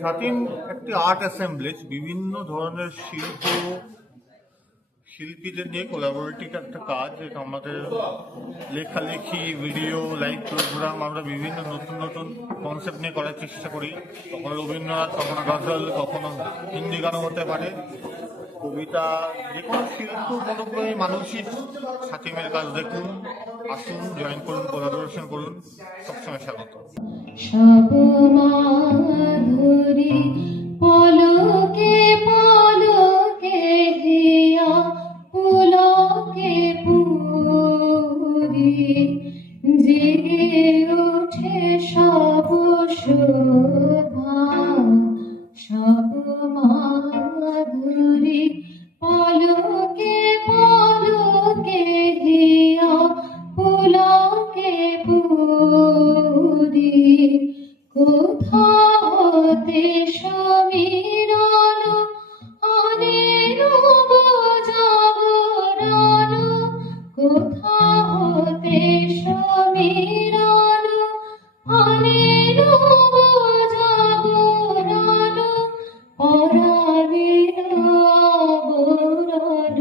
স্বাধীন একটি আর্ট অ্যাসেম্বলেজ, বিভিন্ন ধরনের শিল্পীদের নিয়ে কোলাবোরেটিভ একটা কাজ। এটা আমাদের লেখালেখি, ভিডিও, লাইভ প্রোগ্রাম, আমরা বিভিন্ন নতুন নতুন কনসেপ্ট নিয়ে করার চেষ্টা করি। কখনো রবীন্দ্রনাথ, কখনো গজল, কখনো হিন্দি গানও হতে পারে, কবিতা, যে কোনো শিল্প মনোগ্রাহী মানুষই সাথীমের কাজ দেখুন, আসুন, জয়েন করুন, কোলাবোরেশন করুন, সবসময় স্বাগত। সব মাধুরী পলকে পলকে হিয়া পুলকে পুরি, জেগে ওঠে সব শোভা। সব মাধুরী পলকে পলকে হিয়া পুলকে পুরি, কোথা হতে সমীরণ অনিরূপ জাগরণ, কোথা হতে সমীরণ অনিরূপ জাগরণ, পরাণের আবরণ